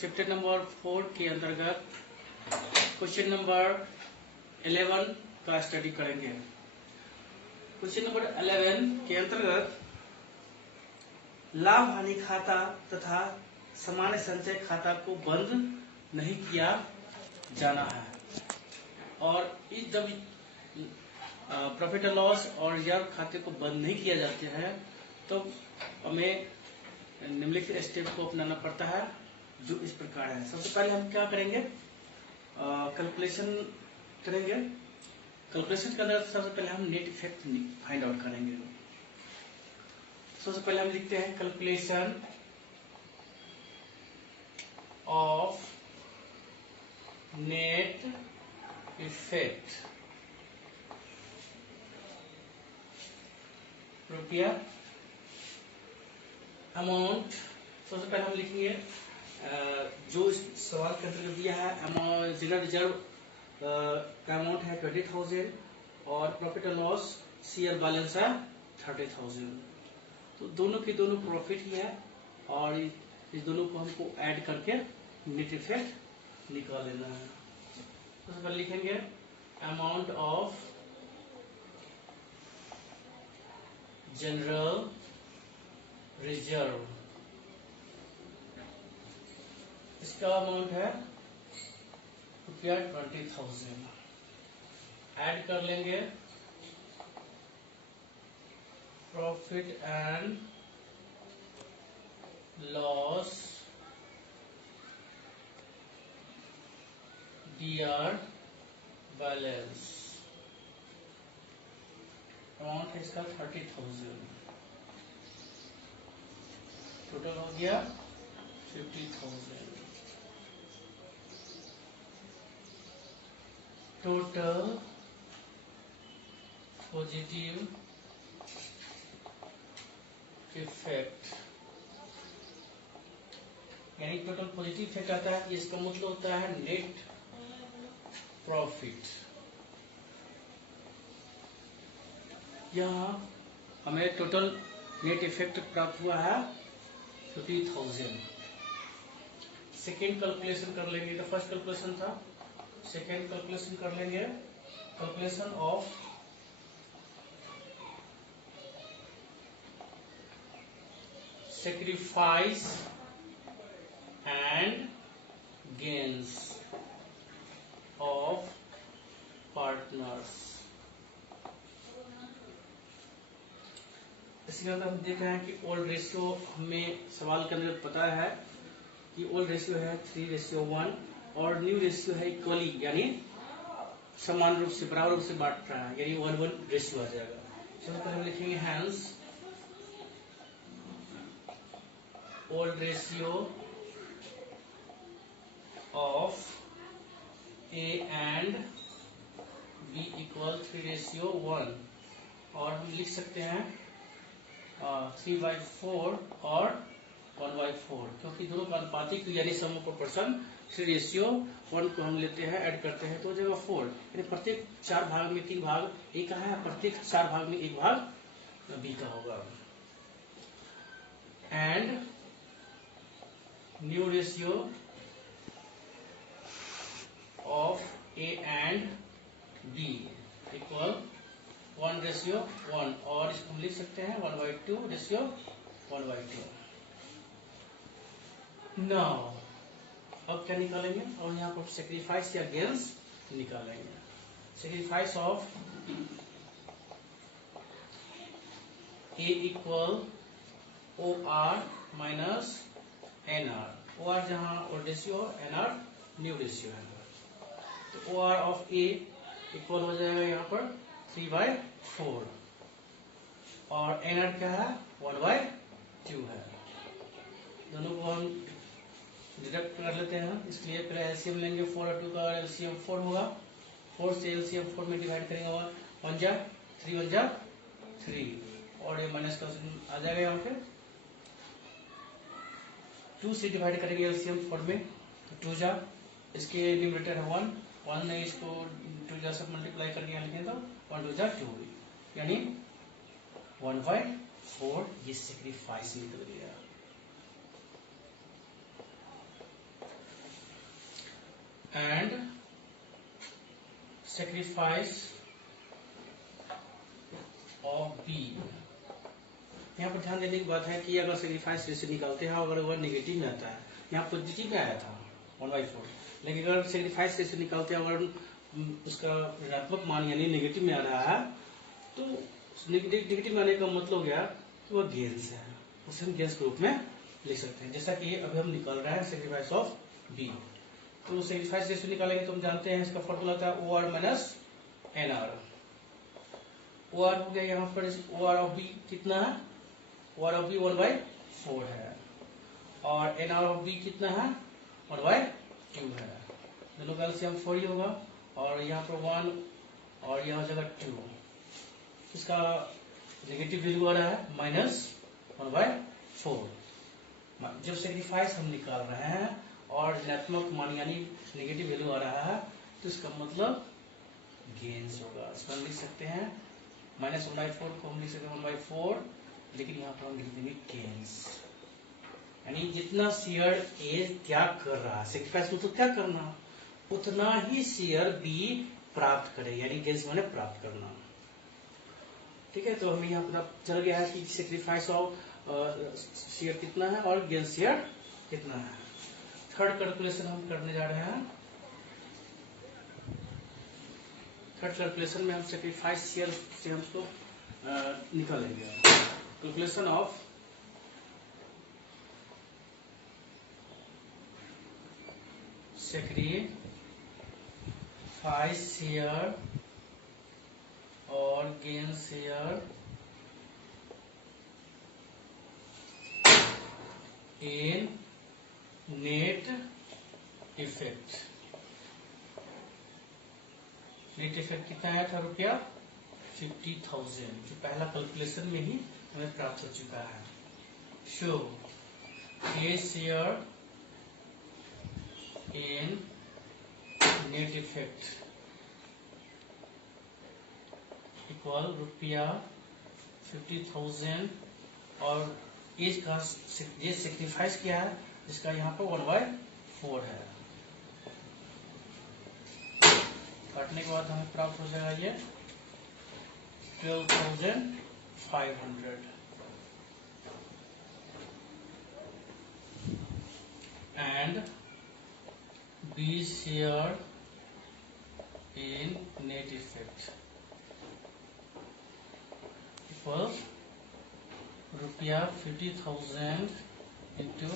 Chapter number 4 के अंतर्गत question number 11 का स्टडी करेंगे। क्वेश्चन नंबर 11 के अंतर्गत लाभ हानि खाता तथा सामान्य संचय खाता को बंद नहीं किया जाना है और इस जब प्रॉफिट एंड लॉस और रिजर्व खाते को बंद नहीं किया जाते हैं तो हमें निम्नलिखित स्टेप को अपनाना पड़ता है, जो इस प्रकार है। सबसे पहले हम क्या करेंगे, कैलकुलेशन करेंगे। कैलकुलेशन के अंदर सबसे पहले हम नेट इफेक्ट फाइंड आउट करेंगे। सबसे पहले हम लिखते हैं कैलकुलेशन ऑफ नेट इफेक्ट रुपया अमाउंट। सबसे पहले हम लिखेंगे जो इस सवाल के अंतर्गत दिया है, जनरल रिजर्व का अमाउंट है 20,000 और profit and loss share balance है 30,000। तो दोनों के दोनों प्रॉफिट ही है और इस दोनों को हमको ऐड करके नेट इफेक्ट निकाल लेना है। सबसे पहले लिखेंगे अमाउंट ऑफ जनरल रिजर्व, इसका अमाउंट है रुपया 20,000। ऐड कर लेंगे profit and loss DR balance, amount है इसका 30,000। टोटल हो गया 50,000। टोटल पॉजिटिव इफेक्ट, यानी टोटल पॉजिटिव इफेक्ट आता है, इसका मतलब होता है नेट प्रॉफिट। यहाँ हमें टोटल नेट इफेक्ट प्राप्त हुआ है 50,000। सेकेंड कैलकुलेशन कर लेंगे, तो फर्स्ट कैलकुलेशन था, सेकेंड कैलकुलेशन कर लेंगे। Calculation of sacrifice and gains of partners. इसके बाद हम देख रहे हैं कि ओल्ड रेशियो, हमें सवाल के अंदर पता है कि ओल्ड रेशियो है 3:1 और न्यू रेशियो है इक्वली, यानी समान रूप से बराबर रूप से बांट रहा है, यानी 1:1 रेशियो आ जाएगा। सबसे पहले हम लिखेंगे hence old ratio of A and B equal 3:1 और हम लिख सकते हैं 3/4 और 1/4, क्योंकि दोनों का अनुपातिक यानी सम प्रोपोर्शन 3:1 को हम लेते हैं, ऐड करते हैं तो हो जाएगा 4, यानी प्रत्येक 4 भाग में 3 भाग A का है, प्रत्येक 4 भाग में 1 भाग B का होगा। And new ratio of A and B equal 1:1 और इसको हम लिख सकते हैं 1/2:1/2। नाउ अब क्या निकालेंगे, और यहाँ पर सेक्रीफाइस या गेन्स निकालेंगे। Sacrifice of A equal OR minus NR, OR जहाँ old ratio, NR new ratio है, तो OR ऑफ A इक्वल हो जाएगा यहाँ पर 3/4 और NR क्या है 1/2 है। दोनों को हम डिडक्ट कर लेते हैं, इसलिए पहले एलसीएम लेंगे। 4 और 2 का एलसीएम 4 होगा, 4 से एलसीएम 4 में डिवाइड करेंगे, 1 जा 3 1 जा 3 और ये माइनस का आ जाएगा यहाँ पे। 2 से डिवाइड करेंगे एलसीएम 4 में, तो 2 जा, इसके न्यूमरेटर है 1 में इसको 2 जा सब मल्टीप्लाई करके यहाँ लिखें तो 1 2 जा 2, यानी 1/4 ये सेक्रीफाइस निकल गया। And sacrifice of B. यहाँ पर ध्यान देने की बात है कि अगर सेक्रीफाइस रेशियो निकालते हैं, अगर वह नेगेटिव में आता है, यहाँ पॉजिटिव में आया था 1/4, लेकिन अगर सेक्रीफाइस रेशियो निकालते हैं अगर उसका ऋणात्मक मान यानी नेगेटिव में आ रहा है, तो नेगेटिव में आने का मतलब गया कि वह गेंस है, उसे हम गेंस के रूप में लिख सकते हैं। जैसा कि अभी हम निकाल रहे हैं सेक्रीफाइस ऑफ बी, तो सेक्रीफाइस रेशियो निकालेंगे तो हम जानते हैं इसका फॉर्मूला था OR माइनस NR। OR हो गया यहाँ पर, OR ऑफ बी कितना है, OR ऑफ बी 1/4 है, और NR ऑफ बी कितना है 1/2 है। दोनों का एलसीएम 4 ही होगा, और यहाँ पर 1 और यहाँ जगह 2, इसका नेगेटिव वैल्यू आ रहा है -1/4। जब सेक्रीफाइस हम निकाल रहे हैं और ऋणात्मक मान यानी नेगेटिव वैल्यू आ रहा है, तो इसका मतलब गेन्स होगा। इसको हम लिख सकते हैं -1/4 को हम लिख सकते हैं 1/4, लेकिन यहाँ पर हम लिख देंगे गेन्स, यानी जितना शेयर ए त्याग कर रहा है सेक्रीफाइस में, तो क्या करना उतना ही शेयर बी प्राप्त करे, यानी गेन्स माने प्राप्त करना। ठीक है, तो हमें यहाँ पता चल गया है कि सेक्रीफाइस ऑफ शेयर कितना है और गेन शेयर कितना है। थर्ड कैलकुलेशन हम करने जा रहे हैं। थर्ड कैलकुलेशन में हम सेक्रीफाइस शेयर से हम उसको निकालेंगे। कैलकुलेशन ऑफ सेक्रीफाइस शेयर और gain share in net effect. Net effect कितना आया था रुपया 50,000, जो पहला कैलकुलेशन में ही हमें प्राप्त हो चुका है। Show A share in net effect equal रुपया 50,000, और एज का ये सेक्रीफाइस किया है जिसका यहाँ पर 1/4 है। काटने के बाद हमें प्राप्त हो जाएगा ये 12,500 and B share in net effect equal रुपया 50,000 इंटू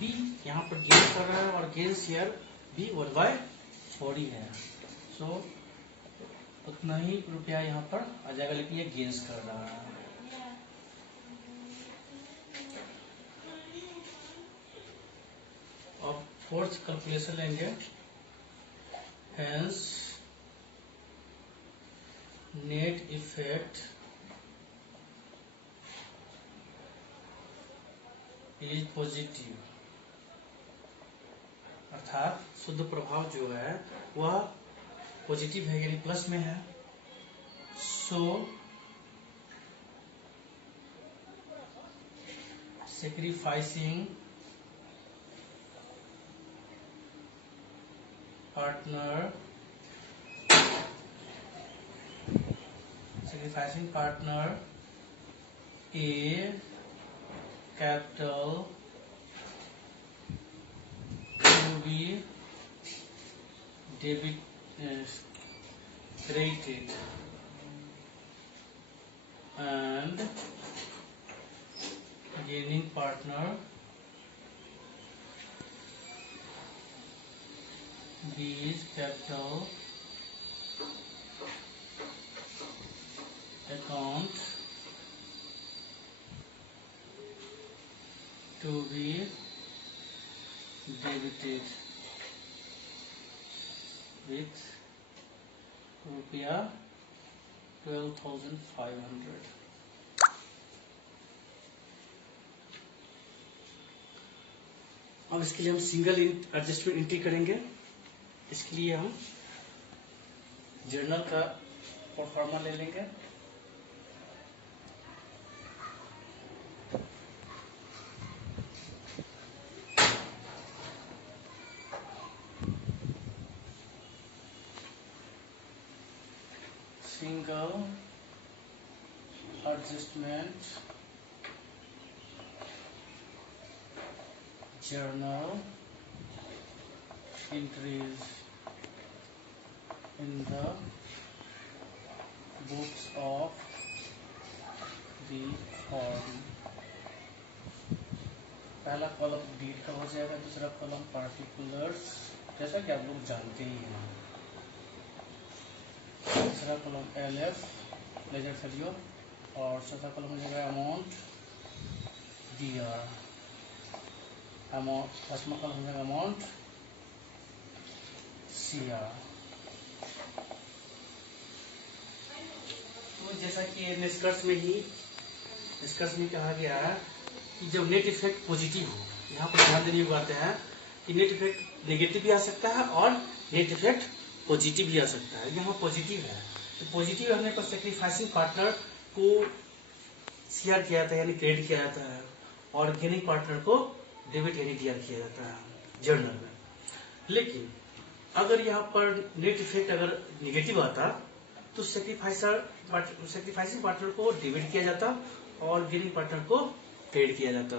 बी। यहाँ पर गेन कर रहा है और गेन शेयर भी 1/4 ही है, सो उतना ही रुपया यहाँ पर आ जाएगा, लेकिन ये गेन्स कर रहा है। अब फोर्थ कैलकुलेशन लेंगे। Hence net effect is positive, अर्थात शुद्ध प्रभाव जो है वह पॉजिटिव है, यानी प्लस में है। So sacrificing partner a capital to be credited and gaining partner B's capital account to be debited with रुपया 12,500। अब इसके लिए हम सिंगल एडजस्टमेंट एंट्री करेंगे। इसके लिए हम जर्नल का प्रोफार्मा ले लेंगे। single adjustment journal entries in the books of the firm। पहला कॉलम डेट का हो जाएगा, दूसरा कॉलम पार्टिकुलर्स, जैसा कि आप लोग जानते ही हैं। तीसरा कॉलम LF लेजर फेलियर, और चौथा कॉलम हो जाएगा अमाउंट DR। अमाउंट पांचवा कॉलम हो जाएगा अमाउंट CR। तो जैसा कि निष्कर्ष में कहा गया है कि जब नेट इफेक्ट पॉजिटिव हो, यहाँ पर ध्यान देने की बात है कि नेट इफेक्ट नेगेटिव भी आ सकता है और नेट इफेक्ट पॉजिटिव भी आ सकता है। यहाँ पॉजिटिव है, तो पॉजिटिव रहने पर सेक्रीफाइसिंग पार्टनर को CR किया जाता है यानी क्रेडिट किया जाता है, और गेनिंग पार्टनर को डेबिट यानी DR किया जाता है जर्नल में। लेकिन अगर यहाँ पर नेट इफेक्ट अगर निगेटिव आता तो सेक्रीफाइसिंग पार्टनर को डेबिट किया जाता और गेनिंग पार्टनर को क्रेडिट किया जाता।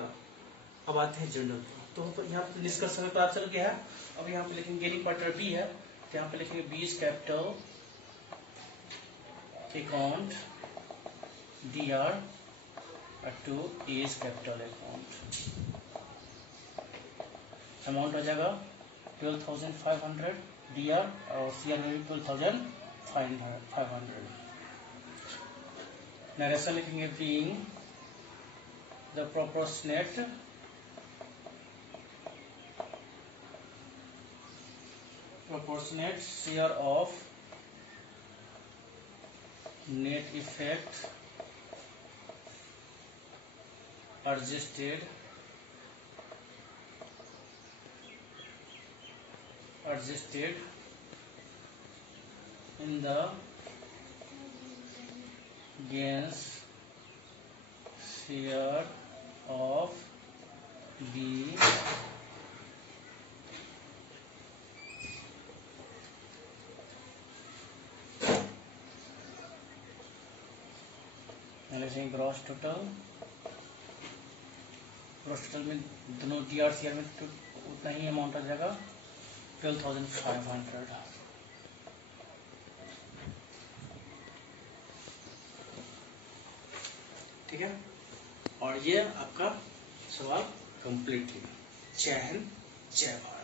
अब आते हैं जर्नल पर, तो यहाँ पर निष्कर्ष हमें पता चल गया है। अब यहाँ पे लिखेंगे गेनिंग पार्टनर B है, तो यहाँ पे लिखेंगे B is capital account DR to A is capital account. Amount हो जाएगा 12,500 DR और CR में भी 12,500। नरेशन लिखेंगे being the proportionate share of net effect adjusted in the gains share of B gross total में दोनों DR CR में उतना ही अमाउंट आ जाएगा 12,500। ठीक है, और ये आपका सवाल कंप्लीट है। जय हिंद, जय भारत।